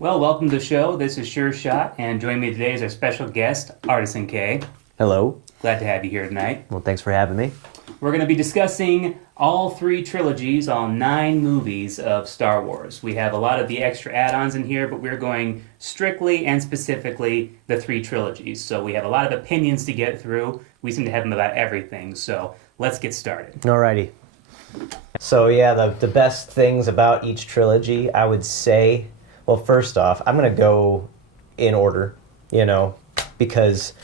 Well, welcome to the show. This is Sureshot, and joining me today is our special guest, Artisan K. Hello. Glad to have you here tonight. Well, thanks for having me. We're going to be discussing all 3 trilogies, all 9 movies of Star Wars. We have a lot of the extra add-ons in here, but we're going strictly and specifically the 3 trilogies. So we have a lot of opinions to get through. We seem to have them about everything, so let's get started. Alrighty. So yeah, the best things about each trilogy, I would say, well, first off, I'm going to go in order, because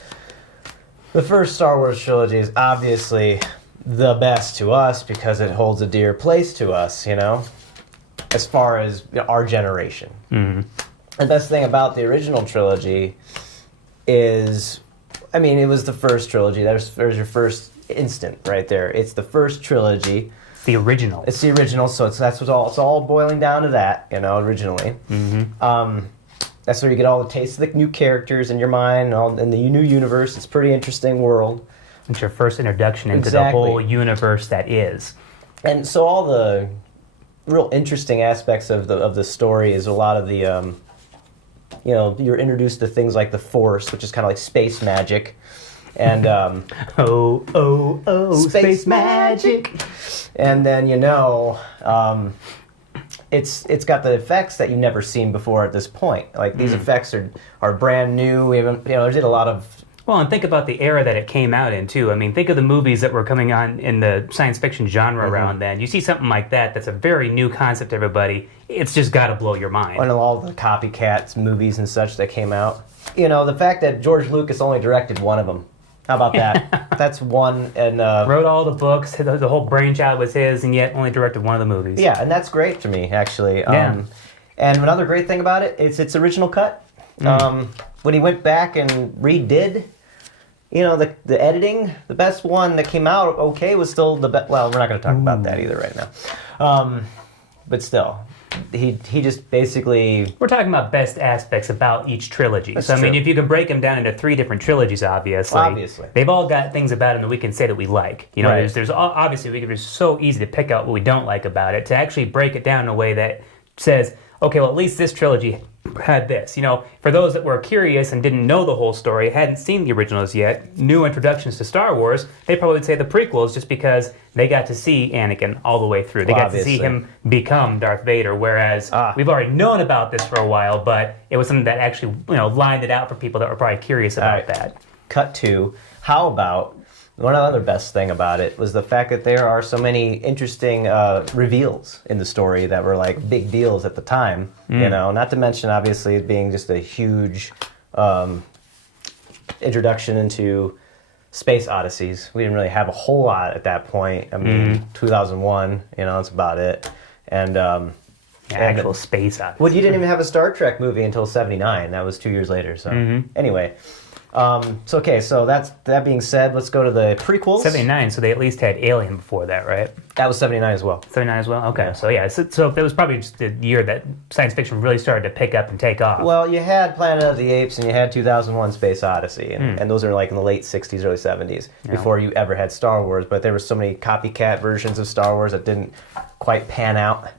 the first Star Wars trilogy is obviously the best to us because it holds a dear place to us, as far as our generation. Mm-hmm. The best thing about the original trilogy is, it was the first trilogy. There's your first instant right there. It's the first trilogy. The original. It's the original, so it's all boiling down to that, originally. Mm-hmm. That's where you get all the taste of the new characters in your mind, and the new universe. It's a pretty interesting world. It's your first introduction into the whole universe that is. And so all the real interesting aspects of the story is a lot of the, you're introduced to things like the Force, which is kind of like space magic. And space magic. And then it's got the effects that you've never seen before at this point. Like these effects are brand new. We haven't they did a lot of. Well, and think about the era that it came out in, too. Think of the movies that were coming on in the science fiction genre around then. You see something like that's a very new concept to everybody. It's just got to blow your mind. And all the copycats movies and such that came out. The fact that George Lucas only directed one of them. How about that? That's one, and wrote all the books. The whole brainchild was his, and yet only directed one of the movies. Yeah, and that's great to me, actually. Yeah. And another great thing about it is its original cut. When he went back and redid, the editing, the best one that came out okay was still the best. Well, we're not going to talk about that either right now. But still, he just basically. We're talking about best aspects about each trilogy. That's so true. If you can break them down into 3 different trilogies, obviously, they've all got things about them that we can say that we like. Right. There's obviously it's so easy to pick out what we don't like about it. To actually break it down in a way that says, okay, well, at least this trilogy had this. For those that were curious and didn't know the whole story, hadn't seen the originals yet, new introductions to Star Wars, they probably would say the prequels just because they got to see Anakin all the way through. They got to see him become Darth Vader, whereas we've already known about this for a while, but it was something that actually lined it out for people that were probably curious about that. Cut to, how about, one other best thing about it was the fact that there are so many interesting reveals in the story that were like big deals at the time. Not to mention obviously it being just a huge introduction into space odysseys. We didn't really have a whole lot at that point. 2001, that's about it. And actual space odyssey. Well, you didn't even have a Star Trek movie until '79. That was 2 years later. So anyway. So that being said, let's go to the prequels. 79, so they at least had Alien before that, right? That was 79 as well. 79 as well? Okay, so that was probably just the year that science fiction really started to pick up and take off. Well, you had Planet of the Apes and you had 2001 Space Odyssey, and those are like in the late 60s, early 70s, before you ever had Star Wars, but there were so many copycat versions of Star Wars that didn't quite pan out.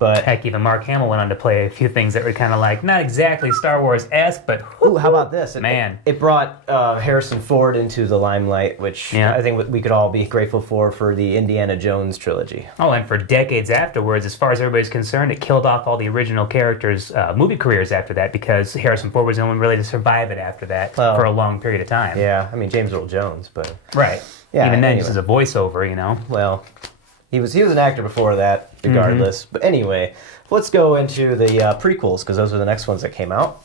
But heck, even Mark Hamill went on to play a few things that were kind of like, not exactly Star Wars-esque, but ooh, how about this? It brought Harrison Ford into the limelight, which I think we could all be grateful for the Indiana Jones trilogy. Oh, and for decades afterwards, as far as everybody's concerned, it killed off all the original characters' movie careers after that, because Harrison Ford was the only one really to survive it after that for a long period of time. Yeah, James Earl Jones, but... Right. Yeah, even then, just as a voiceover, Well... He was an actor before that, regardless. But anyway, let's go into the prequels, because those are the next ones that came out.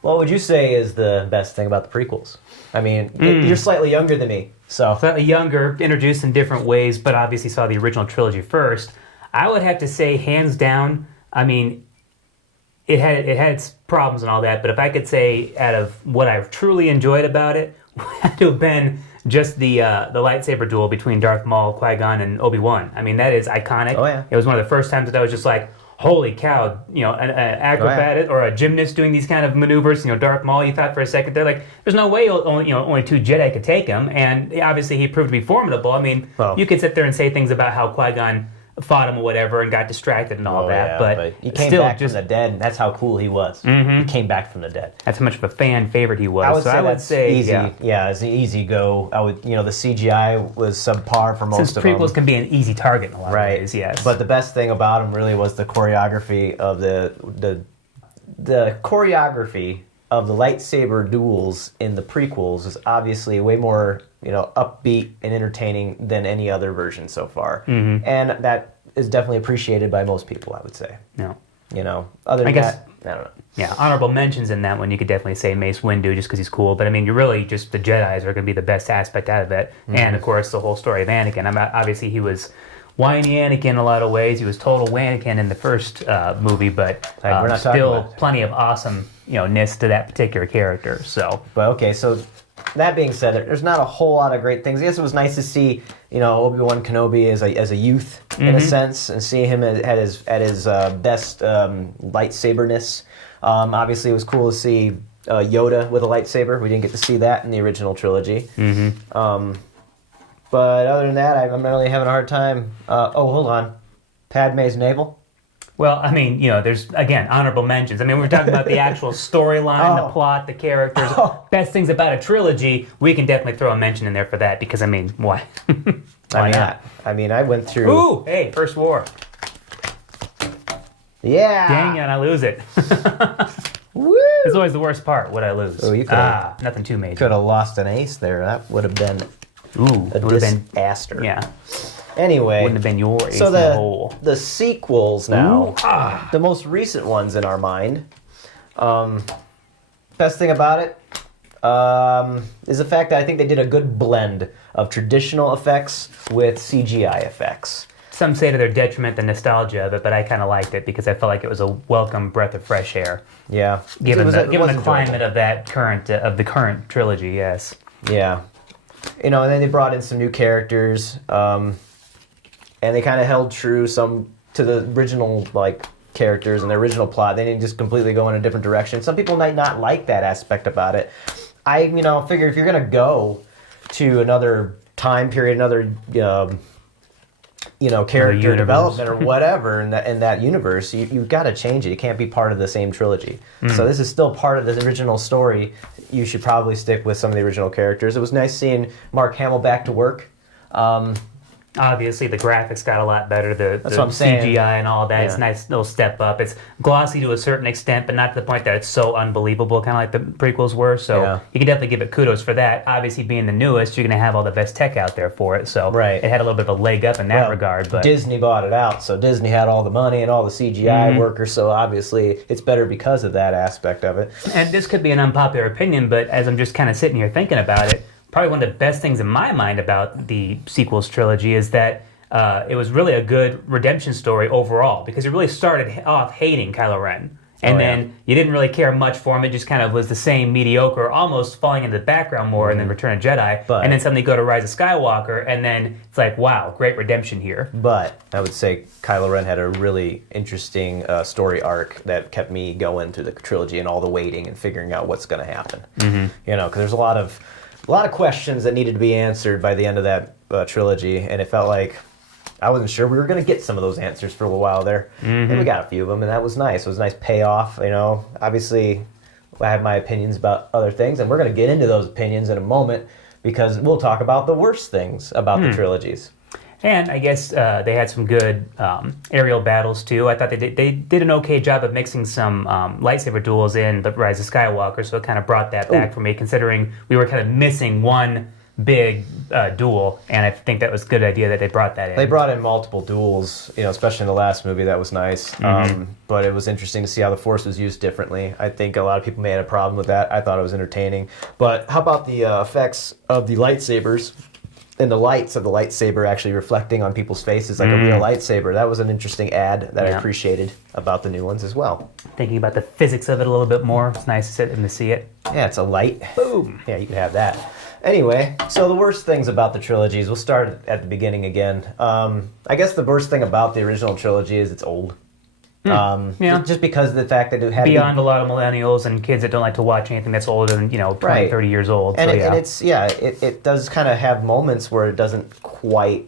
What would you say is the best thing about the prequels? You're slightly younger than me, so... Slightly younger, introduced in different ways, but obviously saw the original trilogy first. I would have to say, hands down, it had its problems and all that, but if I could say out of what I've truly enjoyed about it, would have to have been just the lightsaber duel between Darth Maul, Qui-Gon, and Obi-Wan. That is iconic. Oh, yeah. It was one of the first times that I was just like, holy cow, an acrobat or a gymnast doing these kind of maneuvers. Darth Maul, you thought for a second, they're like, there's no way only 2 Jedi could take him. And obviously he proved to be formidable. You could sit there and say things about how Qui-Gon fought him or whatever and got distracted and all that. Yeah, but he came still back just, from the dead, and that's how cool he was. He came back from the dead. that's how much of a fan favorite he was. I would so say I would that's say easy. yeah. It's an easy go. I would, the CGI was subpar for most Since of them. prequels can be an easy target in a lot of ways, yes. But the best thing about them really was the choreography of the choreography of the lightsaber duels in the prequels is obviously way more upbeat and entertaining than any other version so far, and that is definitely appreciated by most people, I would say. No. Other than guess- that, I don't know. Yeah, honorable mentions in that one, you could definitely say Mace Windu just because he's cool. But I mean, you're really just the Jedis are going to be the best aspect out of it. And of course, the whole story of Anakin. Obviously, he was whiny Anakin in a lot of ways. He was total Anakin in the first movie, but We're not talking still about- plenty of awesomeness to that particular character. So, But okay, so that being said, there's not a whole lot of great things. I guess it was nice to see, Obi-Wan Kenobi as a youth in a sense, and see him at his best lightsaberness. Obviously, it was cool to see Yoda with a lightsaber. We didn't get to see that in the original trilogy. But other than that, I'm really having a hard time. Hold on, Padme's navel. well, I mean, there's, again, honorable mentions. I mean, we're talking about the actual storyline, the plot, the characters. Best things about a trilogy, we can definitely throw a mention in there for that because, I mean, why? Why not? I went through. Ooh, hey, First War. Yeah. Dang it, I lose it. Woo! It's always the worst part, what I lose. Oh, you could've- nothing too major. Could have lost an ace there. That would have been Ooh, a it would have been, disaster. yeah, Anyway. wouldn't have been your ace So in the hole. the sequels now, Ooh, the most recent ones in our mind. Best thing about it is the fact that I think they did a good blend of traditional effects with CGI effects. Some say to their detriment the nostalgia of it, but I kind of liked it because I felt like it was a welcome breath of fresh air. Yeah, Given it the was enjoyable. climate of that current trilogy, yes. Yeah, and then they brought in some new characters, and they kind of held true to the original characters and the original plot. They didn't just completely go in a different direction. Some people might not like that aspect about it. I figure if you're gonna go to another time period, another character universe. development or whatever in that universe, you've got to change it. It can't be part of the same trilogy. So this is still part of the original story. You should probably stick with some of the original characters. It was nice seeing Mark Hamill back to work. Obviously, the graphics got a lot better. The what I'm saying. CGI and all that. Yeah. It's a nice little step up. It's glossy to a certain extent, but not to the point that it's so unbelievable, kind of like the prequels were. So Yeah. you can definitely give it kudos for that. Obviously, being the newest, you're going to have all the best tech out there for it. So Right. it had a little bit of a leg up in that Well, regard. But Disney bought it out, so Disney had all the money and all the CGI workers, so obviously it's better because of that aspect of it. And this could be an unpopular opinion, but as I'm just kind of sitting here thinking about it, probably one of the best things in my mind about the sequels trilogy is that it was really a good redemption story overall, because you really started off hating Kylo Ren. And then you didn't really care much for him. It just kind of was the same mediocre, almost falling into the background more in the Return of Jedi. But- and then suddenly go to Rise of Skywalker, and then it's like, wow, great redemption here. But I would say Kylo Ren had a really interesting story arc that kept me going through the trilogy and all the waiting and figuring out what's going to happen. Because there's a lot of questions that needed to be answered by the end of that trilogy, and it felt like I wasn't sure we were going to get some of those answers for a little while there. And we got a few of them, and that was nice. It was a nice payoff. Obviously, I have my opinions about other things, and we're going to get into those opinions in a moment because we'll talk about the worst things about the trilogies. And I guess they had some good aerial battles too. I thought they did an okay job of mixing some lightsaber duels in the Rise of Skywalker, so it kind of brought that back for me, considering we were kind of missing one big duel, and I think that was a good idea that they brought that in. They brought in multiple duels, especially in the last movie. That was nice. But it was interesting to see how the Force was used differently. I think a lot of people may have a problem with that. I thought it was entertaining. But how about the effects of the lightsabers and the lights of the lightsaber actually reflecting on people's faces like a real lightsaber? That was an interesting add that I appreciated about the new ones as well. Thinking about the physics of it a little bit more. It's nice to sit and to see it. Yeah, it's a light. Boom. Yeah, you can have that. Anyway, so the worst things about the trilogies, we'll start at the beginning again. I guess the worst thing about the original trilogy is it's old. Just because of the fact that it had Beyond a lot of millennials and kids that don't like to watch anything that's older than 20, 30 years old. And, So, and it does kind of have moments where it doesn't quite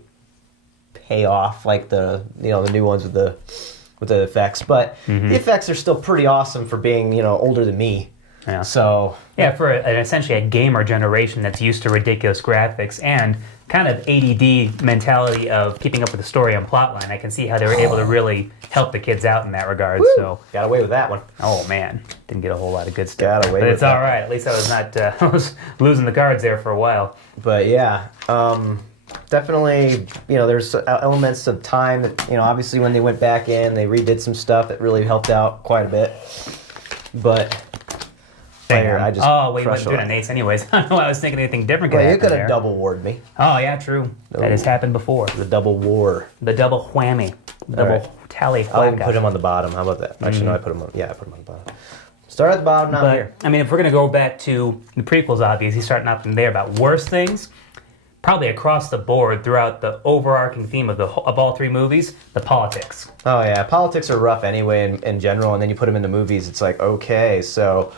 pay off like the new ones with the effects, but the effects are still pretty awesome for being older than me. Yeah. So yeah, for essentially a gamer generation that's used to ridiculous graphics and kind of ADD mentality of keeping up with the story and plotline, I can see how they were able to really help the kids out in that regard. Woo! So got away with that one. oh man, didn't get a whole lot of good stuff. Got away but with it's that. all right. At least I was not I was losing the cards there for a while. But yeah, definitely, there's elements of time that, obviously when they went back in, they redid some stuff that really helped out quite a bit. But Fire, I just we went through an ace anyways. I don't know why I was thinking anything different could well, you happen could there. have double warred me. Oh yeah, true. That has happened before. The double war. The double whammy. The double right. tally. I'll even put him on the bottom. How about that? Actually, no, I put him on. Yeah, I put him on the bottom. Start at the bottom, not But, here. I mean, if we're going to go back to the prequels, obviously, starting out from there about worst things, probably across the board throughout the overarching theme of all three movies, the politics. Oh yeah, politics are rough anyway in general, and then you put them in the movies, it's like, okay, so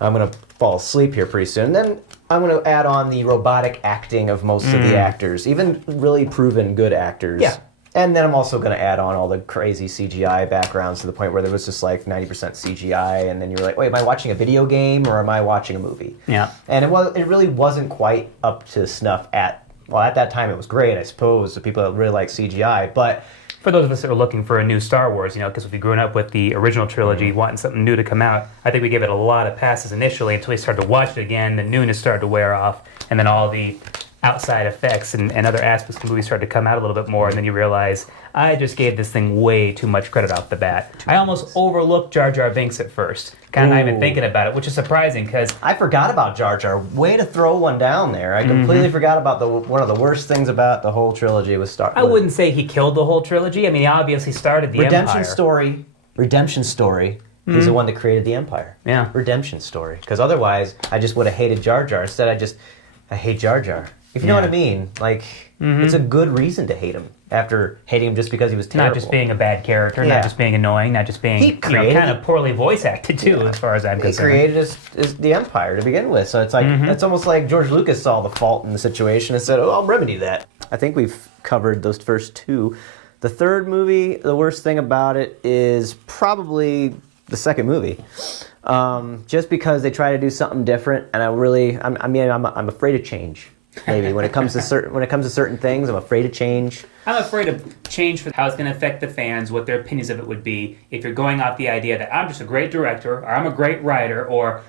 I'm gonna fall asleep here pretty soon. And then I'm gonna add on the robotic acting of most of the actors, even really proven good actors. Yeah. And then I'm also gonna add on all the crazy CGI backgrounds to the point where there was just like 90% CGI, and then you were like, wait, am I watching a video game or am I watching a movie? Yeah. And it really wasn't quite up to snuff at that time. It was great, I suppose, the people that really like CGI, but For those of us that are looking for a new Star Wars, because we've grown up with the original trilogy, wanting something new to come out, I think we gave it a lot of passes initially until we started to watch it again, the newness started to wear off, and then all the outside effects and other aspects of the movie started to come out a little bit more, and then you realize, I just gave this thing way too much credit off the bat. I almost overlooked Jar Jar Binks at first, kind of not even thinking about it, which is surprising, because I forgot about Jar Jar. Way to throw one down there. I completely forgot about one of the worst things about the whole trilogy was Star Wars. I wouldn't say he killed the whole trilogy. I mean, he obviously started the Empire. Redemption Story. He's the one that created the Empire. Yeah. Redemption Story. Because otherwise, I just would have hated Jar Jar. Instead, I hate Jar Jar. If you know what I mean. Like, it's a good reason to hate him after hating him just because he was terrible. Not just being a bad character, Yeah. not just being annoying, not just being kind of poorly voice acted too, as far as I'm He concerned. created the Empire to begin with, so it's like it's almost like George Lucas saw the fault in the situation and said, "Oh, I'll remedy that." I think we've covered those first two. The third movie, the worst thing about it is probably the second movie, just because they try to do something different, and I'm afraid of change. Maybe when it comes to certain things, I'm afraid of change. I'm afraid of change for how it's going to affect the fans, what their opinions of it would be. If you're going off the idea that I'm just a great director, or I'm a great writer, or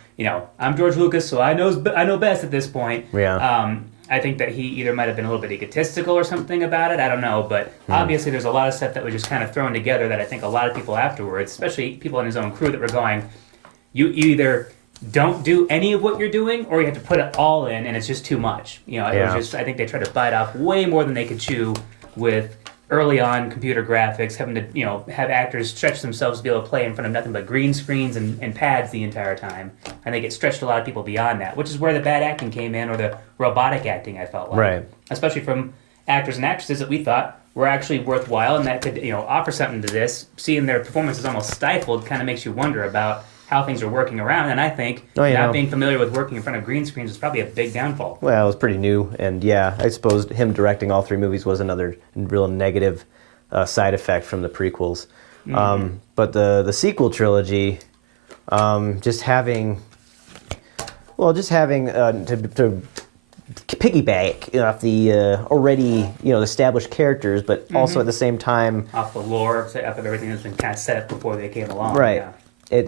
I'm George Lucas, so I know best at this point. Yeah. I think that he either might have been a little bit egotistical or something about it. I don't know, but obviously there's a lot of stuff that was just kind of thrown together that I think a lot of people afterwards, especially people in his own crew, that were going, you either don't do any of what you're doing, or you have to put it all in, and it's just too much. It was just, I think they tried to bite off way more than they could chew with early on computer graphics, having to have actors stretch themselves to be able to play in front of nothing but green screens and pads the entire time. I think it stretched a lot of people beyond that, which is where the bad acting came in, or the robotic acting, I felt like. Right. Especially from actors and actresses that we thought were actually worthwhile and that could offer something to this. Seeing their performances almost stifled kind of makes you wonder about how things are working around, and I think not being familiar with working in front of green screens is probably a big downfall. Well, it was pretty new, and yeah, I suppose him directing all three movies was another real negative side effect from the prequels. But the sequel trilogy, just having to piggyback off the already established characters, but also at the same time off the lore of everything that's been kind of set up before they came along. Right. Yeah.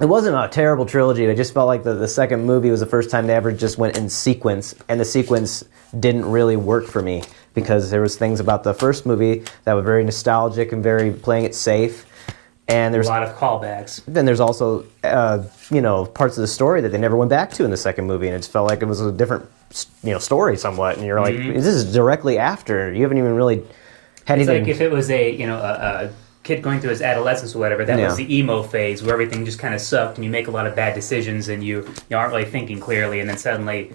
It wasn't a terrible trilogy. It just felt like the second movie was the first time they ever just went in sequence, and the sequence didn't really work for me because there was things about the first movie that were very nostalgic and very playing it safe. And there's a lot of callbacks. Then there's also parts of the story that they never went back to in the second movie, and it just felt like it was a different story somewhat. And you're like, this is directly after. You haven't even really had It's anything. like if it was a kid going through his adolescence or whatever, that was the emo phase where everything just kind of sucked and you make a lot of bad decisions and you aren't really thinking clearly, and then suddenly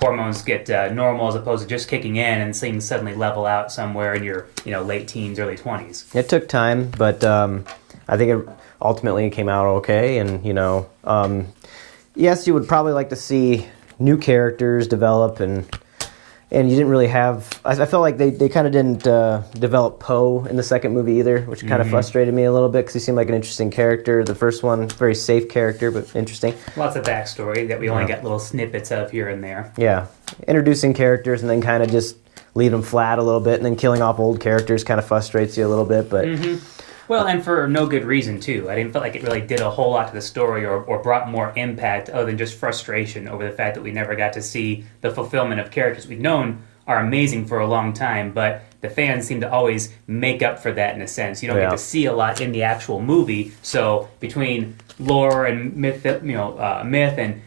hormones get normal as opposed to just kicking in, and things suddenly level out somewhere in your late teens, early 20s. It took time, but I think it ultimately came out okay. And yes, you would probably like to see new characters develop and And you didn't really have... I felt like they kind of didn't develop Poe in the second movie either, which kind of frustrated me a little bit because he seemed like an interesting character. The first one, very safe character, but interesting. Lots of backstory that we only got little snippets of here and there. Yeah. Introducing characters and then kind of just leave them flat a little bit, and then killing off old characters kind of frustrates you a little bit, but... Well, and for no good reason, too. I didn't feel like it really did a whole lot to the story or brought more impact other than just frustration over the fact that we never got to see the fulfillment of characters we've known are amazing for a long time, but the fans seem to always make up for that in a sense. You don't get to see a lot in the actual movie, so between lore and myth, myth and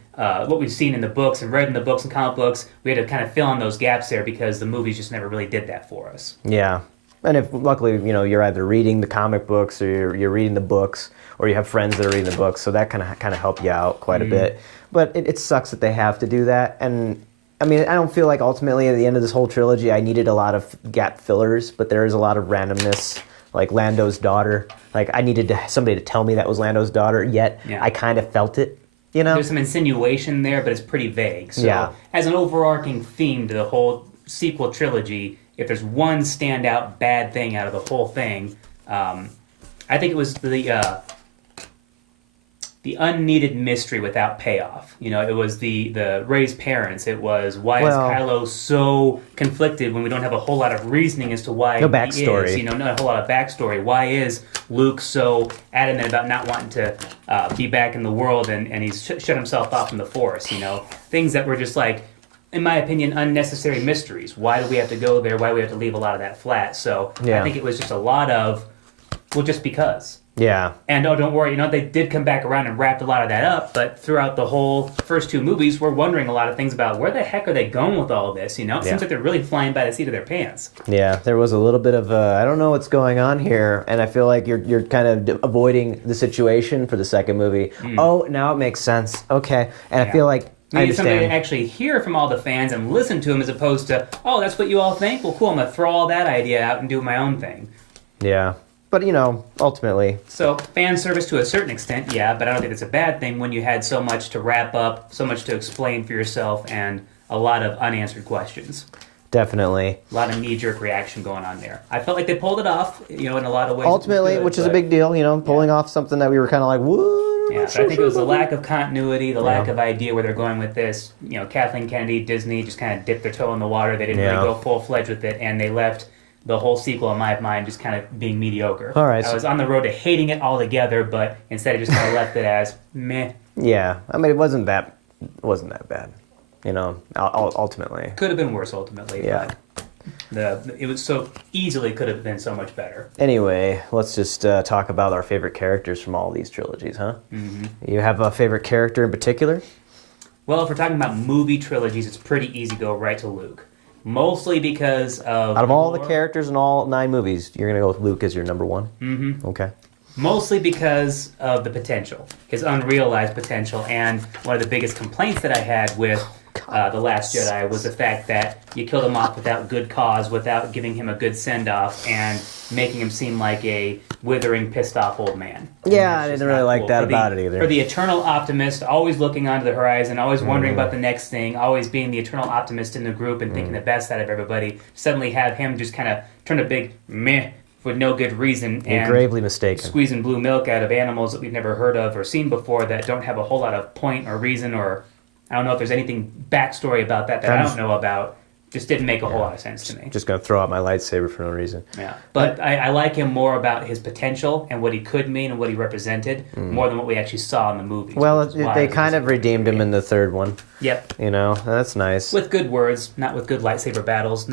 what we've seen in the books and read in the books and comic books, we had to kind of fill in those gaps there because the movies just never really did that for us. Yeah. And if luckily, you're either reading the comic books or you're reading the books, or you have friends that are reading the books, so that kind of help you out quite a bit. But it sucks that they have to do that. And I mean, I don't feel like ultimately at the end of this whole trilogy, I needed a lot of gap fillers, but there is a lot of randomness, like Lando's daughter. Like I needed somebody to tell me that was Lando's daughter. Yet I kind of felt it. There's some insinuation there, but it's pretty vague. So as an overarching theme to the whole sequel trilogy, if there's one standout bad thing out of the whole thing, I think it was the unneeded mystery without payoff. It was the Rey's parents. It was why is Kylo so conflicted when we don't have a whole lot of reasoning as to why no backstory. He is. Not a whole lot of backstory. Why is Luke so adamant about not wanting to be back in the world and he's shut himself off from the Force? Things that were just like, in my opinion, unnecessary mysteries. Why do we have to go there? Why do we have to leave a lot of that flat? So I think it was just a lot of, just because. Yeah. And don't worry, they did come back around and wrapped a lot of that up, but throughout the whole first two movies, we're wondering a lot of things about where the heck are they going with all of this, It seems like they're really flying by the seat of their pants. Yeah, there was a little bit of I don't know what's going on here, and I feel like you're kind of avoiding the situation for the second movie. Oh, now it makes sense. Okay. And I feel like we need somebody to actually hear from all the fans and listen to them as opposed to, oh, that's what you all think? Well, cool, I'm going to throw all that idea out and do my own thing. Yeah. But, ultimately... So, fan service to a certain extent, yeah, but I don't think it's a bad thing when you had so much to wrap up, so much to explain for yourself, and a lot of unanswered questions. Definitely. A lot of knee-jerk reaction going on there. I felt like they pulled it off, in a lot of ways. Ultimately, which is a big deal, pulling off something that we were kind of like, whoa. Yeah, but I think it was the lack of continuity, the lack of idea where they're going with this. Kathleen Kennedy, Disney just kind of dipped their toe in the water. They didn't really go full-fledged with it, and they left the whole sequel, in my mind, just kind of being mediocre. All right. I was on the road to hating it altogether, but instead I just kind of left it as meh. Yeah, I mean, it wasn't that bad, ultimately. Could have been worse, ultimately. Yeah. But it was so easily could have been so much better. Anyway, let's just talk about our favorite characters from all these trilogies, huh? Mm-hmm. You have a favorite character in particular? Well, if we're talking about movie trilogies, it's pretty easy to go right to Luke. Mostly because of... Out of all the characters in all 9 movies, you're going to go with Luke as your number one? Mm-hmm. Okay. Mostly because of the potential, his unrealized potential, and one of the biggest complaints that I had with The Last Jedi was the fact that you killed him off without good cause, without giving him a good send-off, and making him seem like a withering, pissed-off old man. Yeah, I didn't really like that about it either. For the eternal optimist, always looking onto the horizon, always wondering about the next thing, always being the eternal optimist in the group and thinking the best out of everybody, suddenly have him just kind of turn a big meh with no good reason and gravely mistaken, squeezing blue milk out of animals that we've never heard of or seen before that don't have a whole lot of point or reason, or I don't know if there's anything backstory about that I don't know about. Just didn't make a whole lot of sense to me. Just going to throw out my lightsaber for no reason. Yeah, but I like him more about his potential and what he could mean and what he represented more than what we actually saw in the movies. Well, they kind of redeemed him in the third one. Yep. That's nice. With good words, not with good lightsaber battles.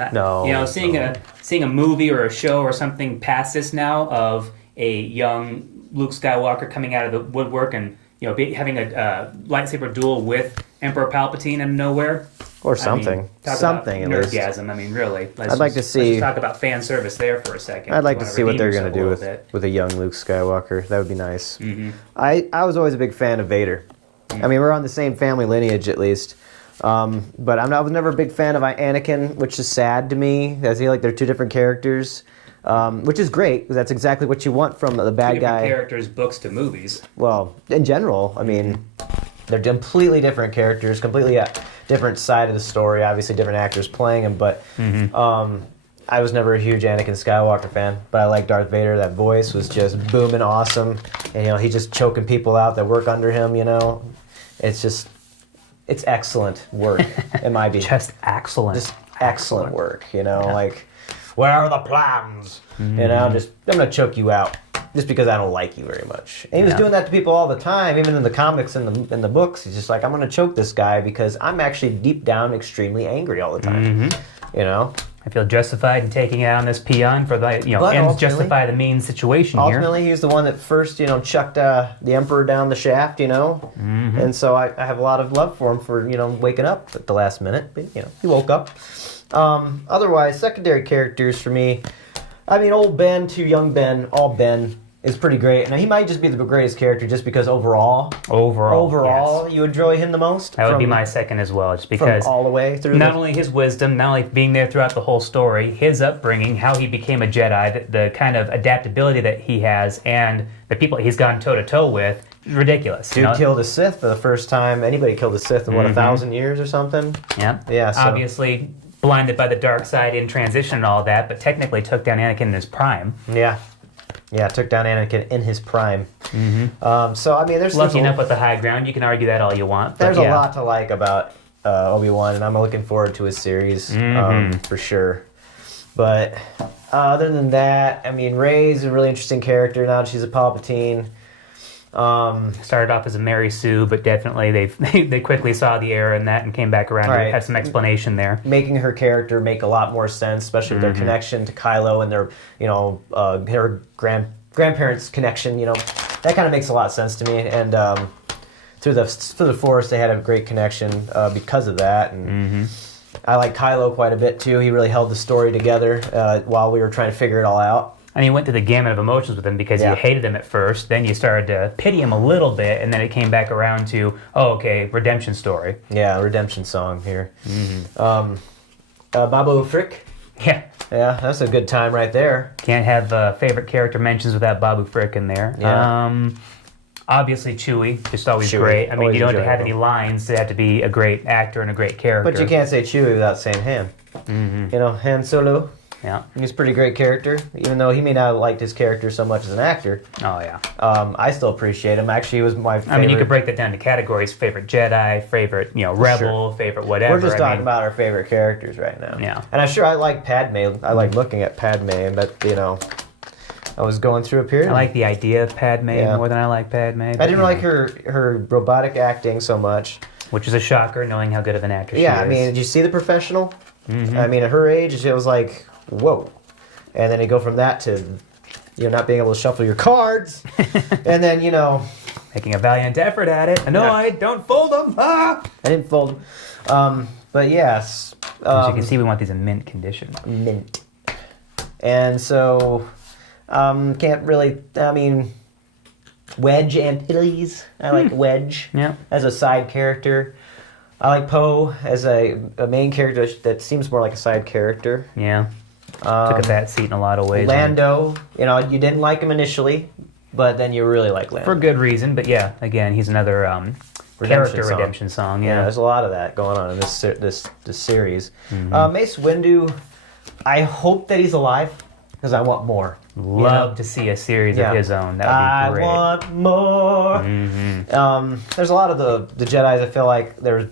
Seeing a movie or a show or something past this now of a young Luke Skywalker coming out of the woodwork and having a lightsaber duel with Emperor Palpatine out of nowhere. Or something. Something, at least. Nerdgasm, I mean, really. I'd like to see... Let's just talk about fan service there for a second. I'd like to see what they're going to do with a young Luke Skywalker. That would be nice. Mm-hmm. I was always a big fan of Vader. Mm-hmm. I mean, we're on the same family lineage, at least. But I was never a big fan of Anakin, which is sad to me. I feel like they're two different characters. Which is great, because that's exactly what you want from the bad guy. Characters, books to movies. Well, in general, I mean... They're completely different characters, completely different side of the story. Obviously, different actors playing them, but I was never a huge Anakin Skywalker fan, but I like Darth Vader. That voice was just booming awesome, and he's just choking people out that work under him. It's excellent work, in my opinion. Just excellent. Just excellent work. Like, where are the plans? I'm gonna choke you out just because I don't like you very much. And he was doing that to people all the time, even in the comics and in the books. He's just like, I'm gonna choke this guy because I'm actually deep down extremely angry all the time. I feel justified in taking out on this peon for the ends justify the means situation here. Ultimately, he's the one that first chucked the Emperor down the shaft. And so I have a lot of love for him for waking up at the last minute. But he woke up. Otherwise, secondary characters for me, old Ben to young Ben, all Ben is pretty great. Now, he might just be the greatest character just because overall, yes, you enjoy him the most. That would be my second as well, just because all the way through. Not only his wisdom, not only being there throughout the whole story, his upbringing, how he became a Jedi, the kind of adaptability that he has, and the people he's gone toe-to-toe with, is ridiculous. Dude killed a Sith for the first time. Anybody killed a Sith in, 1,000 years or something? Yeah. Yeah, so. Obviously blinded by the dark side in transition and all that, but technically took down Anakin in his prime. Yeah, took down Anakin in his prime. So, there's... Lucky enough with the high ground. You can argue that all you want. There's a lot to like about Obi-Wan, and I'm looking forward to his series, for sure. But other than that, Rey's a really interesting character now that she's a Palpatine. Started off as a Mary Sue, but definitely they quickly saw the error in that and came back around to have some explanation there. Making her character make a lot more sense, especially with their connection to Kylo and their, her grandparents' connection. That kind of makes a lot of sense to me. And through the Force, they had a great connection because of that. And I like Kylo quite a bit too. He really held the story together while we were trying to figure it all out. And you went through the gamut of emotions with him because you hated him at first, then you started to pity him a little bit, and then it came back around to, redemption story. Yeah, redemption song here. Babu Frick. Yeah. Yeah, that's a good time right there. Can't have favorite character mentions without Babu Frick in there. Yeah. Obviously Chewie, just always great. You don't have to have any lines to have to be a great actor and a great character. But you can't say Chewie without saying Han. Han Solo. Yeah. He's a pretty great character, even though he may not have liked his character so much as an actor. Oh, yeah. I still appreciate him. Actually, he was my favorite. You could break that down to categories. Favorite Jedi, favorite, rebel, favorite whatever. We're just talking about our favorite characters right now. Yeah. And I like Padme. I like looking at Padme, but, I was going through a period. I like the idea of Padme more than I like Padme. I didn't like her robotic acting so much. Which is a shocker, knowing how good of an actress she is. Yeah, did you see The Professional? At her age, it was like... whoa. And then you go from that to not being able to shuffle your cards and then making a valiant effort at it. No, I don't fold them. I didn't fold them. But yes, as you can see, we want these in mint condition. Mint. And so can't really Wedge Antilles. I like Wedge as a side character. I like Poe as a main character that seems more like a side character. Yeah. Took a back seat in a lot of ways. Lando, you didn't like him initially, but then you really like Lando. For good reason, but again, he's another redemption song. Yeah, there's a lot of that going on in this series. Mace Windu, I hope that he's alive, because I want more. Love to see a series of his own. That would be great. I want more. There's a lot of the Jedis, I feel like there's,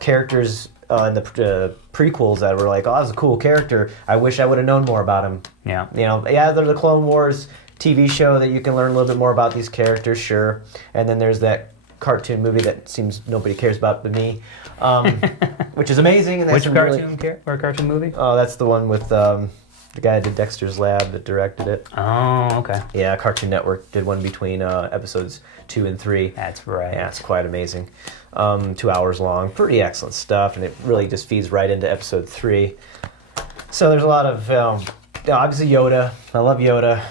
characters in the prequels that were like, oh, that was a cool character. I wish I would have known more about him. Yeah. There's the Clone Wars TV show that you can learn a little bit more about these characters, sure. And then there's that cartoon movie that seems nobody cares about but me, which is amazing. And which cartoon movie? Oh, that's the one with the guy that did Dexter's Lab that directed it. Oh, okay. Yeah, Cartoon Network did one between episodes 2 and 3. That's right. Yeah, it's quite amazing. 2 hours long. Pretty excellent stuff, and it really just feeds right into episode 3. So there's a lot of, obviously Yoda. I love Yoda.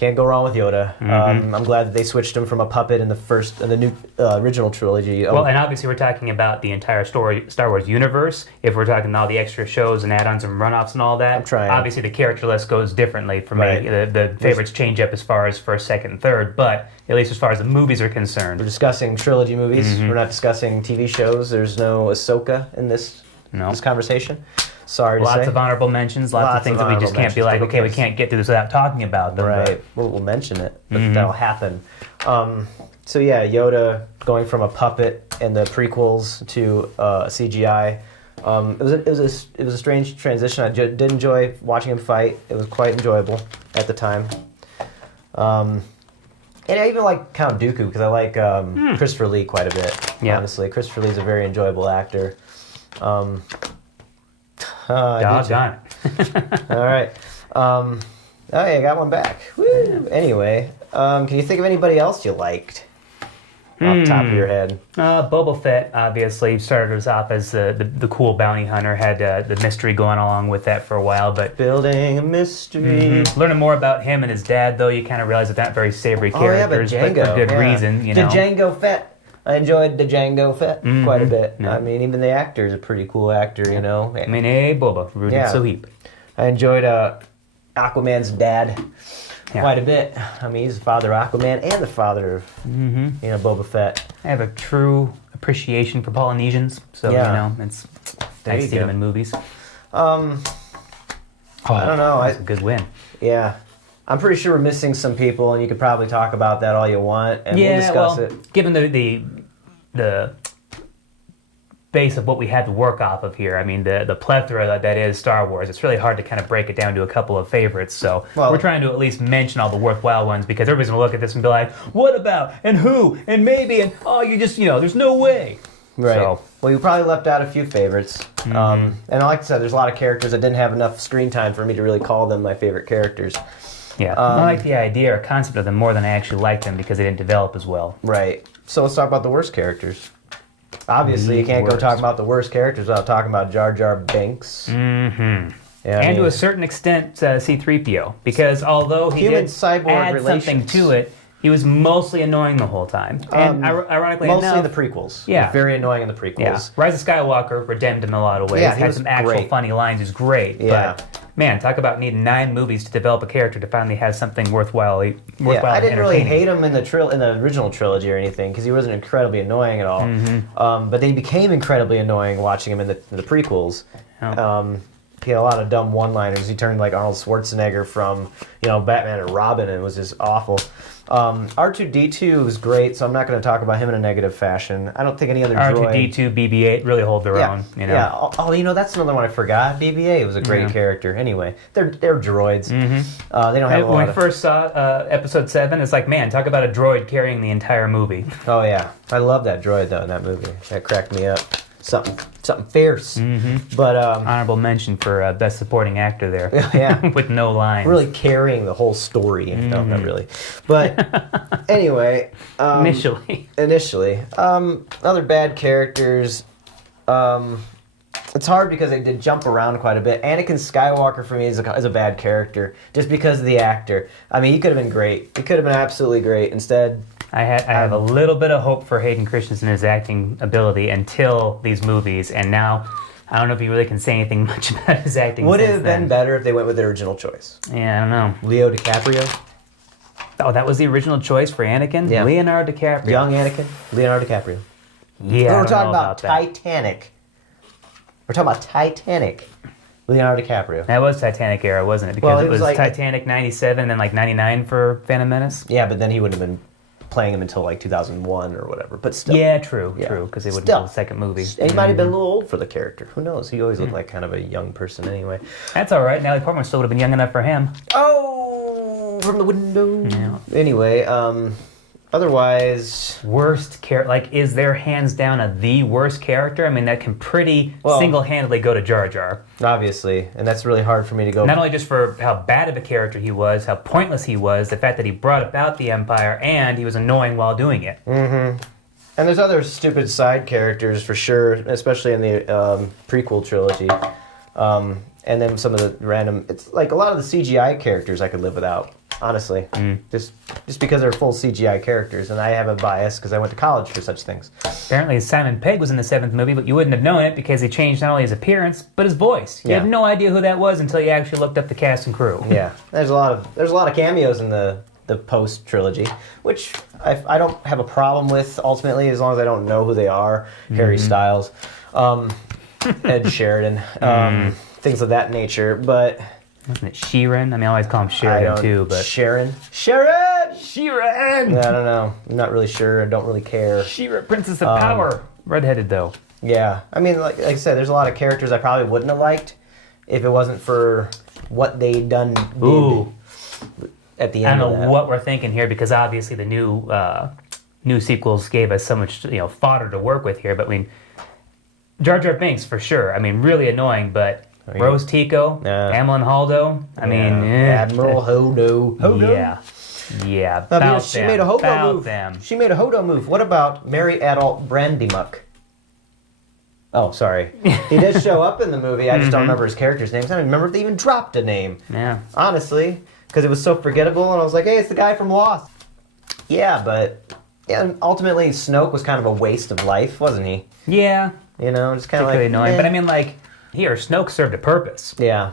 Can't go wrong with Yoda. I'm glad that they switched him from a puppet in the new original trilogy. Well, and obviously we're talking about the entire Star Wars universe. If we're talking all the extra shows and add-ons and run-offs and all that, I'm trying. Obviously the character list goes differently for me. Right. The favorites change up as far as first, second, and third, but at least as far as the movies are concerned. We're discussing trilogy movies. We're not discussing TV shows. There's no Ahsoka in this conversation. Sorry to say. Lots of honorable mentions, lots of things that we just can't be like, okay, we can't get through this without talking about them. Right. We'll mention it, but that'll happen. So yeah, Yoda going from a puppet in the prequels to CGI. It was a strange transition. I did enjoy watching him fight. It was quite enjoyable at the time. And I even like Count Dooku because I like Christopher Lee quite a bit. Yeah. Honestly, Christopher Lee's a very enjoyable actor. Doggone it. All right. Oh, yeah, I got one back. Woo. Anyway, can you think of anybody else you liked off the top of your head? Boba Fett obviously started us off as the cool bounty hunter, had the mystery going along with that for a while, but Building a mystery. Learning more about him and his dad, though, you kind of realize that not very savory characters, but for good reason, you know. Django Fett. I enjoyed the Django Fett quite a bit. Yeah. I mean, even the actor is a pretty cool actor, you know. I mean, hey, Boba, rooted Sahib. I enjoyed Aquaman's dad quite a bit. I mean, he's the father of Aquaman and the father of, Boba Fett. I have a true appreciation for Polynesians, so, it's nice to see them in movies. I don't know. That's a good win. Yeah. I'm pretty sure we're missing some people, and you could probably talk about that all you want, and we'll discuss it. Given the base of what we had to work off of here, I mean, the plethora that is Star Wars, it's really hard to kind of break it down to a couple of favorites. So we're trying to at least mention all the worthwhile ones, because everybody's going to look at this and be like, what about, and who, and maybe, and you just, there's no way. Right. So, well, you probably left out a few favorites. And like I said, there's a lot of characters that didn't have enough screen time for me to really call them my favorite characters. Yeah, I like the idea or concept of them more than I actually like them because they didn't develop as well. Right. So let's talk about the worst characters. Obviously, you can't go talking about the worst characters without talking about Jar Jar Binks. Mm-hmm. Yeah, and to a certain extent, C-3PO, because although he did add something to it, he was mostly annoying the whole time. And ironically mostly enough, in the prequels. Yeah. He was very annoying in the prequels. Yeah. Rise of Skywalker redeemed him in a lot of ways. Yeah, he had was some actual great. funny lines. He's great. Yeah. But man, talk about needing 9 movies to develop a character to finally have something worthwhile. I didn't really hate him in the original trilogy or anything because he wasn't incredibly annoying at all. But then he became incredibly annoying watching him in the prequels. Oh. He had a lot of dumb one-liners. He turned like Arnold Schwarzenegger from Batman and Robin, and it was just awful. R2-D2 was great, so I'm not going to talk about him in a negative fashion. I don't think any other droid... R2-D2, BB-8 really hold their own. Yeah. Oh, that's another one I forgot. BB-8 was a great character. Anyway, they're droids. They don't have a lot When I first saw Episode 7, it's like, man, talk about a droid carrying the entire movie. Oh, yeah. I love that droid, though, in that movie. That cracked me up. Something fierce. But honorable mention for best supporting actor there. Yeah. With no lines. Really carrying the whole story. No, not really. But anyway. Initially. Other bad characters. It's hard because they did jump around quite a bit. Anakin Skywalker for me is a bad character just because of the actor. I mean, he could have been great. He could have been absolutely great. Instead, I have a little bit of hope for Hayden Christensen and his acting ability until these movies, and now I don't know if you really can say anything much about his acting. Would it have been better if they went with their original choice? Yeah, I don't know. Leo DiCaprio? Oh, that was the original choice for Anakin? Yeah. Leonardo DiCaprio. Young Anakin, Leonardo DiCaprio. Yeah, we're talking about that. Titanic. We're talking about Titanic. Leonardo DiCaprio. That was Titanic era, wasn't it? Because it was like Titanic 97 and then like 99 for Phantom Menace. Yeah, but then he wouldn't have been playing him until like 2001 or whatever. But still. Yeah, true, because they wouldn't do the second movie. And he might have been a little old for the character. Who knows? He always looked like kind of a young person anyway. That's all right. Natalie Portman still would have been young enough for him. Oh, from the window. Yeah. Anyway, otherwise... Worst character, like, is there hands down the worst character? I mean, that can pretty single-handedly go to Jar Jar. Obviously, and that's really hard for me to go... Not only just for how bad of a character he was, how pointless he was, the fact that he brought about the Empire, and he was annoying while doing it. Mm-hmm. And there's other stupid side characters, for sure, especially in the prequel trilogy. And then some of the random... It's like a lot of the CGI characters I could live without. honestly. Just because they're full CGI characters, and I have a bias because I went to college for such things. Apparently Simon Pegg was in the 7th movie, but you wouldn't have known it because he changed not only his appearance, but his voice. You Yeah. have no idea who that was until you actually looked up the cast and crew. Yeah, there's a lot of cameos in the post trilogy, which I don't have a problem with ultimately, as long as I don't know who they are. Harry Styles, Ed Sheridan, things of that nature. But Wasn't it Sheeran? I mean, I always call him Sheridan too, but... Sharon. Sheeran! I don't know. I'm not really sure. I don't really care. Sheeran, Princess of Power. Redheaded, though. Yeah, I mean, like I said, there's a lot of characters I probably wouldn't have liked if it wasn't for what they done did Ooh. at the I end don't of know that. what we're thinking here because obviously the new sequels gave us so much fodder to work with here. But I mean, Jar Jar Binks for sure. I mean, really annoying. But Rose Tico, Amlin Haldo. I mean, Admiral Hodo. yeah. She made a Hodo move. She made a Hodo move. What about Merry Adult Brandymuck? Oh, sorry. He did show up in the movie. I just don't remember his character's names. I don't remember if they even dropped a name. Yeah. Honestly, because it was so forgettable, and I was like, hey, it's the guy from Lost. Yeah, but ultimately Snoke was kind of a waste of life, wasn't he? Yeah. You know, just kind of Particularly like annoying. But I mean, like, here, Snoke served a purpose. Yeah.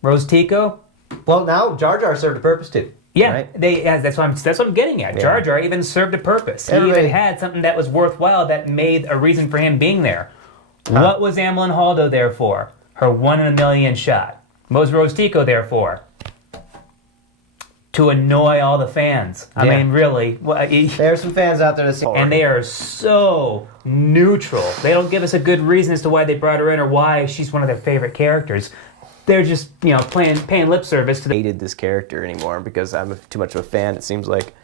Rose Tico. Well, now Jar Jar served a purpose too. Yeah, right? that's what I'm getting at. Yeah. Jar Jar even served a purpose. He even had something that was worthwhile that made a reason for him being there. What was Amlin Haldo there for? Her 1 in a million shot. What was Rose Tico there for? To annoy all the fans. I mean, really. There are some fans out there that see. And they are so neutral. They don't give us a good reason as to why they brought her in or why she's one of their favorite characters. They're just, paying lip service to the... hated this character anymore because I'm too much of a fan, it seems like.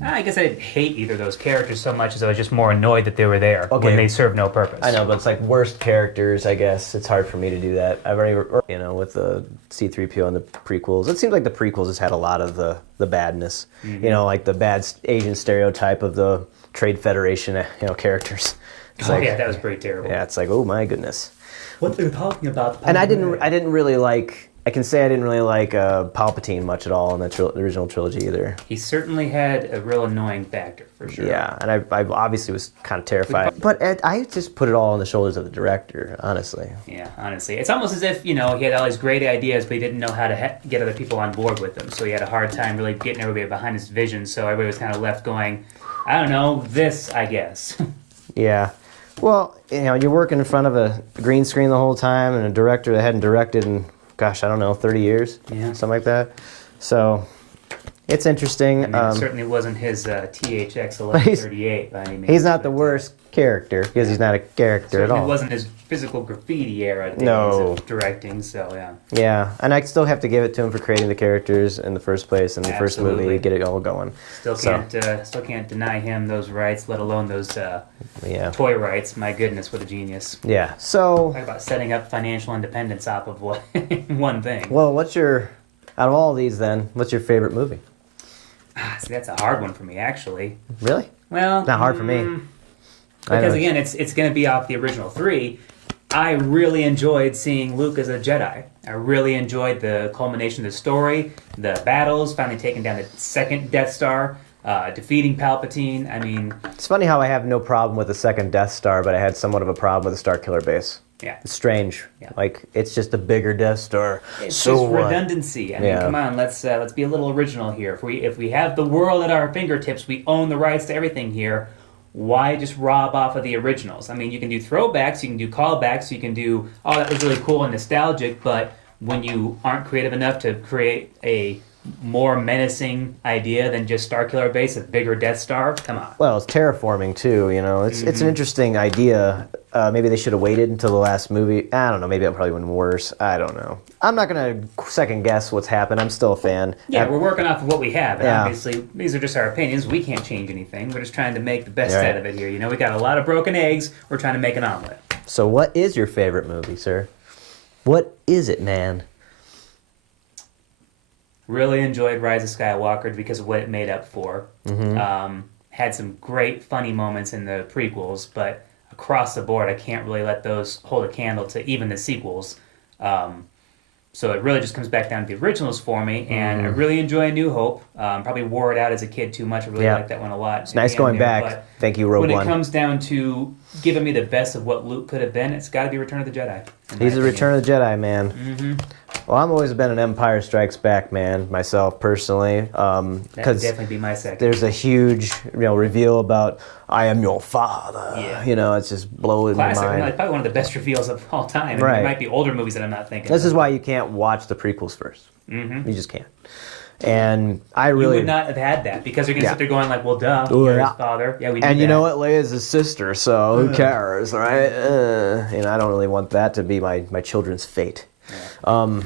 I guess I didn't hate either of those characters so much as I was just more annoyed that they were there when they served no purpose. I know, but it's like worst characters, I guess. It's hard for me to do that. I've already, with the C-3PO and the prequels. It seems like the prequels has had a lot of the badness. Like the bad Asian stereotype of the Trade Federation, characters. It's that was pretty terrible. Yeah, it's like, oh my goodness. What they're talking about. And I didn't really like. I can say I didn't really like Palpatine much at all in the original trilogy either. He certainly had a real annoying factor, for sure. Yeah, and I obviously was kind of terrified. But I just put it all on the shoulders of the director, honestly. Yeah, honestly. It's almost as if, he had all these great ideas, but he didn't know how to get other people on board with them. So he had a hard time really getting everybody behind his vision. So everybody was kind of left going, I don't know, this, I guess. Yeah. Well, you're working in front of a green screen the whole time and a director that hadn't directed in, gosh, I don't know, 30 years? Yeah. Something like that. So, it's interesting. I mean, it certainly wasn't his THX 1138 by any means. He's not the worst character, because he's not a character at all. It wasn't his physical graffiti era days of directing, so yeah. Yeah, and I still have to give it to him for creating the characters in the first place in the first movie, get it all going. Still can't deny him those rights, let alone those toy rights. My goodness, what a genius. Yeah, so... Talk about setting up financial independence off of one thing. Well, out of all these then, what's your favorite movie? See, that's a hard one for me, actually. Really? Well... Not hard for me. Because again, it's going to be off the original 3. I really enjoyed seeing Luke as a Jedi. I really enjoyed the culmination of the story, the battles, finally taking down the second Death Star, defeating Palpatine. I mean... It's funny how I have no problem with the second Death Star, but I had somewhat of a problem with the Starkiller base. Yeah. It's strange. Yeah. Like, it's just a bigger Death Star. It's just redundancy. I mean, come on, let's be a little original here. If we have the world at our fingertips, we own the rights to everything here. Why just rob off of the originals? I mean, you can do throwbacks, you can do callbacks, you can do, oh, that was really cool and nostalgic, but when you aren't creative enough to create a more menacing idea than just Starkiller Base, a bigger Death Star, come on. Well, it's terraforming, too, It's an interesting idea. Maybe they should have waited until the last movie. I don't know, maybe it probably would have been worse. I don't know. I'm not going to second guess what's happened. I'm still a fan. Yeah, we're working off of what we have, and obviously these are just our opinions. We can't change anything. We're just trying to make the best out of it here. We got a lot of broken eggs. We're trying to make an omelet. So what is your favorite movie, sir? What is it, man? Really enjoyed Rise of Skywalker because of what it made up for. Had some great funny moments in the prequels, but across the board, I can't really let those hold a candle to even the sequels. So it really just comes back down to the originals for me, and I really enjoy A New Hope. Probably wore it out as a kid too much. I really like that one a lot. It's nice going back. Thank you, Rogue One. When it comes down to giving me the best of what Luke could have been, it's got to be Return of the Jedi. He's a Return of the Jedi man. Well, I've always been an Empire Strikes Back man myself, personally. That would definitely be my second. There's a huge, reveal about "I am your father." Yeah. It's just blowing my mind. It's probably one of the best reveals of all time. I mean, Right. It might be older movies that I'm not thinking. This is why you can't watch the prequels first. You just can't. And I really You would not have had that because they're going to sit there going like, well, duh, you're his father. Yeah, we knew And that. you know what? Leia's his sister, so who cares, right? I don't really want that to be my children's fate. Yeah.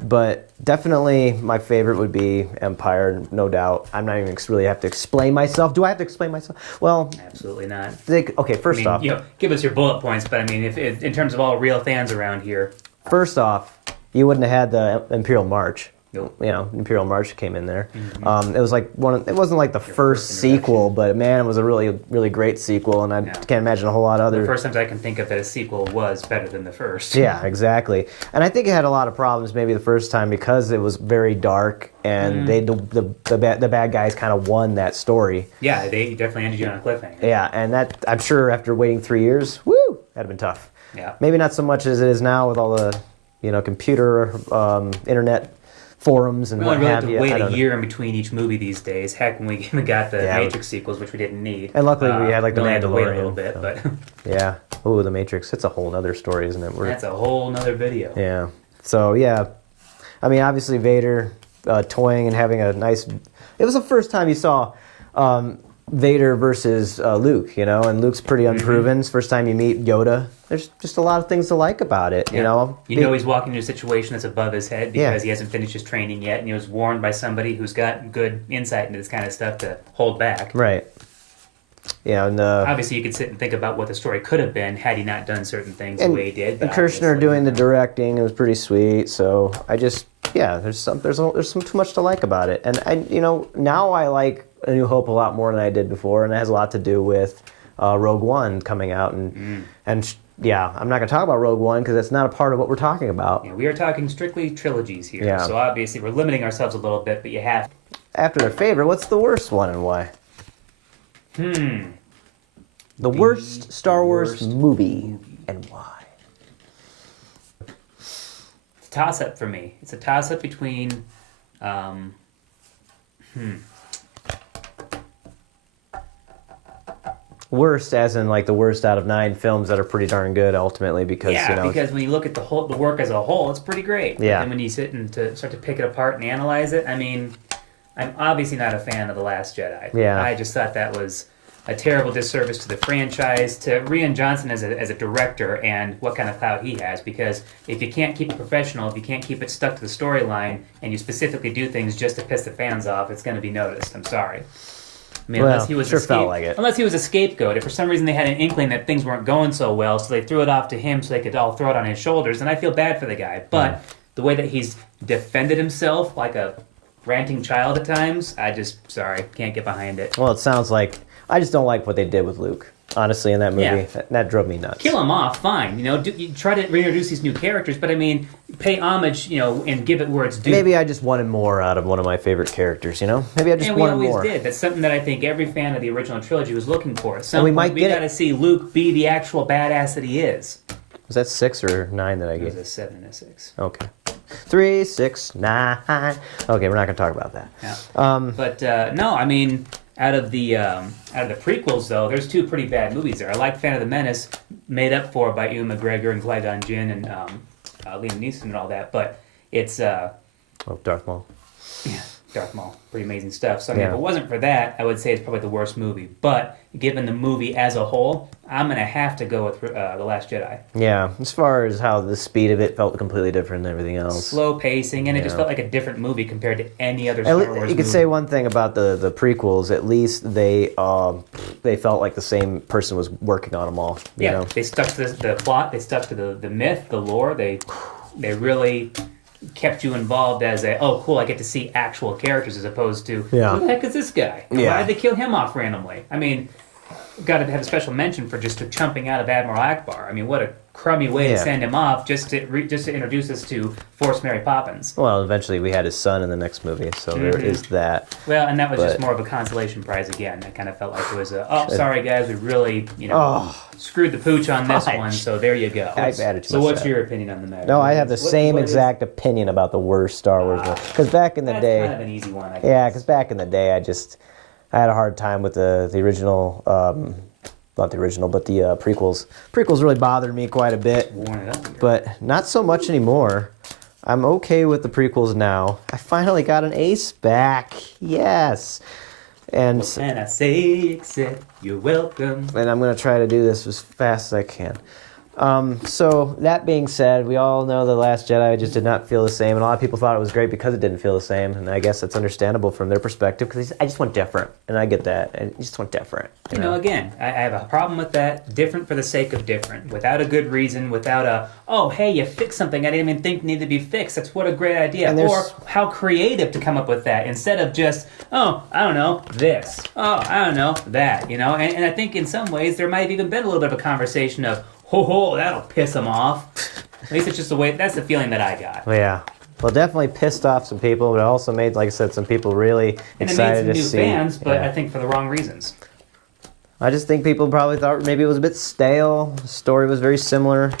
But definitely my favorite would be Empire, no doubt. I'm not even really have to explain myself. Do I have to explain myself? Well, absolutely not. Okay, first off. Give us your bullet points, but I mean, if in terms of all real fans around here. First off, you wouldn't have had the Imperial March. Nope. Imperial March came in there. It was like it wasn't like the first sequel, but man, it was a really, really great sequel, and I can't imagine a whole lot of other. The first times I can think of that a sequel was better than the first. Yeah, exactly. And I think it had a lot of problems maybe the first time because it was very dark, and the bad guys kind of won that story. Yeah, they definitely ended you on a cliffhanger. Yeah, and that I'm sure after waiting 3 years, that'd have been tough. Yeah. Maybe not so much as it is now with all the computer, internet forums and what have you. We only have to wait a year in between each movie these days. Heck, when we got the Matrix sequels, which we didn't need. And luckily we had like the we only had to wait a Mandalorian. little bit, but yeah. Ooh, the Matrix. It's a whole other story, isn't it? That's a whole nother video. Yeah. So yeah, I mean, obviously Vader toying and having a nice. It was the first time you saw Vader versus Luke, and Luke's pretty unproven. It's the first time you meet Yoda. There's just a lot of things to like about it, You know he's walking into a situation that's above his head because he hasn't finished his training yet, and he was warned by somebody who's got good insight into this kind of stuff to hold back. Right. Yeah, and obviously you could sit and think about what the story could have been had he not done certain things the way he did. And Kirshner doing the directing, it was pretty sweet. So I just, there's some too much to like about it, and now I like A New Hope a lot more than I did before, and it has a lot to do with Rogue One coming out, and I'm not going to talk about Rogue One because that's not a part of what we're talking about. Yeah, we are talking strictly trilogies here, Yeah. so obviously we're limiting ourselves a little bit, but you have. After their favorite, what's the worst one and why? The worst Star Wars movie and why? It's a toss-up for me. It's a toss-up between. Worst, as in like the worst out of 9 films that are pretty darn good ultimately, because because when you look at the work as a whole, it's pretty great. Yeah. And when you sit and start to pick it apart and analyze it, I mean, I'm obviously not a fan of The Last Jedi. Yeah. I just thought that was a terrible disservice to the franchise, to Rian Johnson as a director, and what kind of clout he has. Because if you can't keep it professional, if you can't keep it stuck to the storyline, and you specifically do things just to piss the fans off, it's going to be noticed. I'm sorry. I mean, unless he was felt like it. Unless he was a scapegoat. If for some reason they had an inkling that things weren't going so well, so they threw it off to him so they could all throw it on his shoulders, and I feel bad for the guy. But the way that he's defended himself like a ranting child at times, can't get behind it. Well, it sounds like I just don't like what they did with Luke. Honestly, in that movie, that drove me nuts. Kill him off, fine. You try to reintroduce these new characters, but I mean, pay homage, and give it where it's due. Maybe I just wanted more out of one of my favorite characters. Maybe I just and we wanted always more. did. That's something that I think every fan of the original trilogy was looking for. At some And we point, might we get got to see Luke be the actual badass that he is. Was that 6 or 9 that I It gave? was a 7 and a 6. Okay. 3, 6, 9. Okay, we're not going to talk about that. Yeah. But no, I mean, out of the prequels though, there's 2 pretty bad movies there. I like Phantom of the Menace, made up for by Ewan McGregor and Qui-Gon Jinn and Liam Neeson and all that. But it's Darth Maul. Yeah, Darth Maul, pretty amazing stuff. So I mean, if it wasn't for that, I would say it's probably the worst movie. But given the movie as a whole, I'm gonna have to go with The Last Jedi. Yeah, as far as how the speed of it felt completely different than everything else. Slow pacing, and it just felt like a different movie compared to any other Star Wars movie. You could say one thing about the prequels. At least they felt like the same person was working on them all. You know? They stuck to the plot. They stuck to the myth, the lore. They really kept you involved as cool, I get to see actual characters as opposed to, who the heck is this guy? Why did they kill him off randomly? I mean, got to have a special mention for just chumping out of Admiral Akbar. I mean, what a crummy way to send him off just to introduce us to Force Mary Poppins. Well, eventually we had his son in the next movie, so there is that. Well, and that was just more of a consolation prize again. I kind of felt like it was sorry guys, we really, screwed the pooch on this one, so there you go. So what's your opinion on the matter? No, I have the same exact opinion about the worst Star Wars movie. Because back in the day... That's kind of an easy one, I guess. Yeah, because back in the day, I had a hard time with the original... not the original, but the prequels. Prequels really bothered me quite a bit, but not so much anymore. I'm okay with the prequels now. I finally got an ace back. Yes. And I say, accept, you're welcome. And I'm going to try to do this as fast as I can. So that being said, we all know The Last Jedi just did not feel the same, and a lot of people thought it was great because it didn't feel the same, and I guess that's understandable from their perspective because I just want different, and I get that. I just want different. You know, again, I have a problem with that. Different for the sake of different, without a good reason, without hey, you fixed something I didn't even think needed to be fixed. That's what a great idea. Or how creative to come up with that instead of just, I don't know, this. I don't know, that. You know, and I think in some ways there might have even been a little bit of a conversation of, ho, that'll piss them off. At least it's just the way, that's the feeling that I got. Yeah. Well, definitely pissed off some people, but it also made, like I said, some people really excited to see. And it made some new fans, but I think for the wrong reasons. I just think people probably thought maybe it was a bit stale. The story was very similar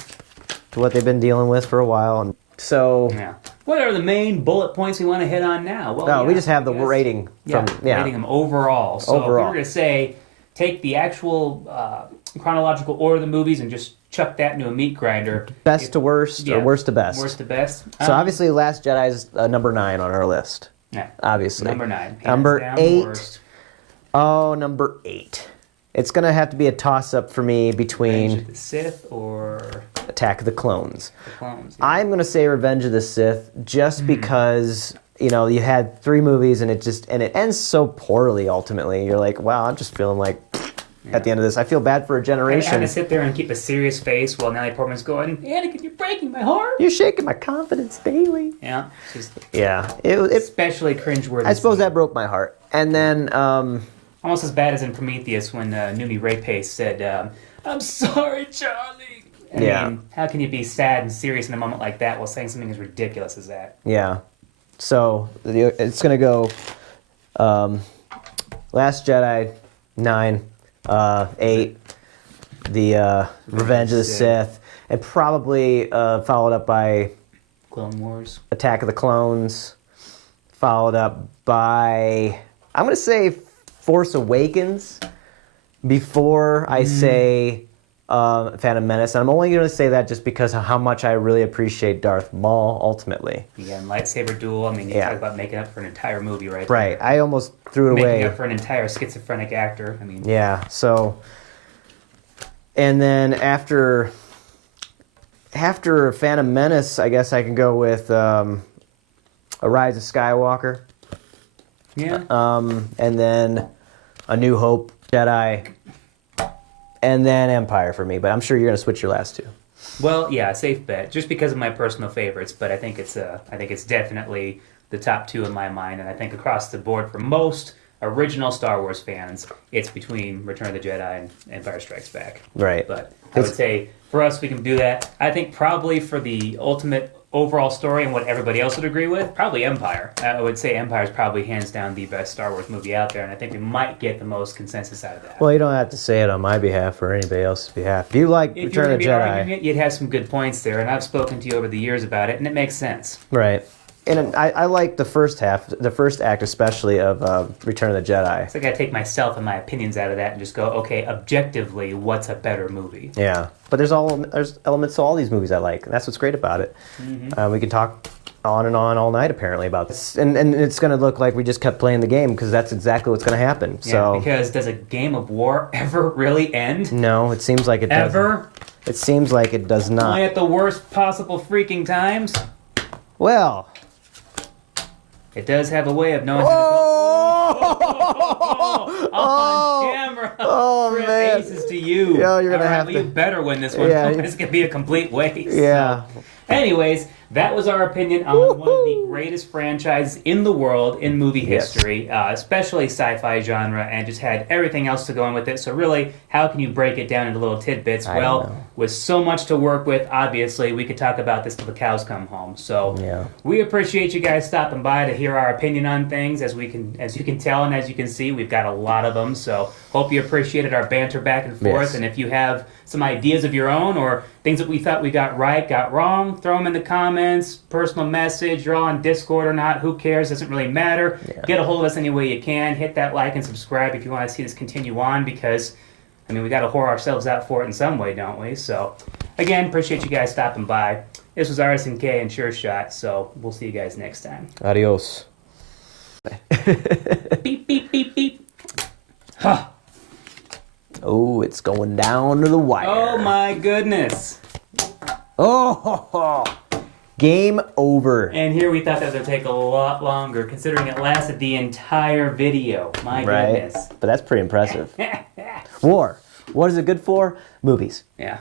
to what they've been dealing with for a while. And so... Yeah. What are the main bullet points we want to hit on now? Well, we just have the rating. Rating them overall. So if we were going to say, take the actual chronological order of the movies and just chuck that into a meat grinder. Best to worst or worst to best? Worst to best. So obviously Last Jedi is number 9 on our list. Yeah. Obviously. Number 9. Number 8. Oh, number 8. It's going to have to be a toss-up for me between... Revenge of the Sith or... Attack of the Clones. The Clones, yeah. I'm going to say Revenge of the Sith just because... You know, you had 3 movies and it ends so poorly ultimately. You're like, wow, I'm just feeling like at the end of this, I feel bad for a generation. Having to sit there and keep a serious face while Natalie Portman's going, Anakin, you're breaking my heart. You're shaking my confidence daily. Yeah. It especially cringeworthy. I suppose that broke my heart. And then... almost as bad as in Prometheus when Numi Rapace said, I'm sorry, Charlie. I mean, how can you be sad and serious in a moment like that while saying something as ridiculous as that? Yeah. So, it's going to go Last Jedi, 9, 8, the Revenge of the Sith, and probably followed up by... Clone Wars. Attack of the Clones, followed up by... I'm going to say Force Awakens before I say... Phantom Menace, and I'm only going to say that just because of how much I really appreciate Darth Maul ultimately. Yeah, and lightsaber duel. I mean, you talk about making up for an entire movie, right? Right. I almost threw it away. Making up for an entire schizophrenic actor. I mean. Yeah. So, and then after Phantom Menace, I guess I can go with A Rise of Skywalker. Yeah. And then A New Hope, Jedi. And then Empire for me, but I'm sure you're going to switch your last 2. Well, yeah, safe bet. Just because of my personal favorites, but I think it's definitely the top 2 in my mind, and I think across the board for most original Star Wars fans, it's between Return of the Jedi and Empire Strikes Back. Right. But I would say for us, we can do that. I think probably for the ultimate overall story and what everybody else would agree with, probably Empire. I would say Empire is probably hands down the best Star Wars movie out there, and I think we might get the most consensus out of that. Well, you don't have to say it on my behalf or anybody else's behalf. If you like Return of the Jedi, you'd have some good points there, and I've spoken to you over the years about it, and it makes sense. Right. And I like the first act especially of Return of the Jedi. So I gotta take myself and my opinions out of that and just go, okay, objectively, what's a better movie? Yeah, but there's elements to all these movies I like, and that's what's great about it. Mm-hmm. We can talk on and on all night apparently about this, and it's going to look like we just kept playing the game because that's exactly what's going to happen. Yeah, so because does a game of war ever really end? No, it seems like it ever. It seems like it does not. Only at the worst possible freaking times. Well. It does have a way of knowing how to go on camera. Oh, man. Aces to you. Yeah, you're going to have to. You better win this one. Yeah. This could be a complete waste. Yeah. So, anyways, that was our opinion on one of the greatest franchises in the world in movie history, especially sci-fi genre, and just had everything else to go in with it. So really, how can you break it down into little tidbits? Well, with so much to work with, obviously, we could talk about this till the cows come home. So we appreciate you guys stopping by to hear our opinion on things. As you can tell and as you can see, we've got a lot of them. So hope you appreciated our banter back and forth. Yes. And if you have some ideas of your own or things that we thought we got right, got wrong, throw them in the comments, personal message, you're all on Discord or not, who cares, doesn't really matter. Get a hold of us any way you can. Hit that like and subscribe if you want to see this continue on, because, I mean, we got to whore ourselves out for it in some way, don't we? So, again, appreciate you guys stopping by. This was RSNK and Sureshot, so we'll see you guys next time. Adios. Beep, beep, beep, beep. Huh. Oh, it's going down to the wire. Oh, my goodness. Oh, game over. And here we thought that would take a lot longer, considering it lasted the entire video. My goodness. But that's pretty impressive. War. What is it good for? Movies. Yeah.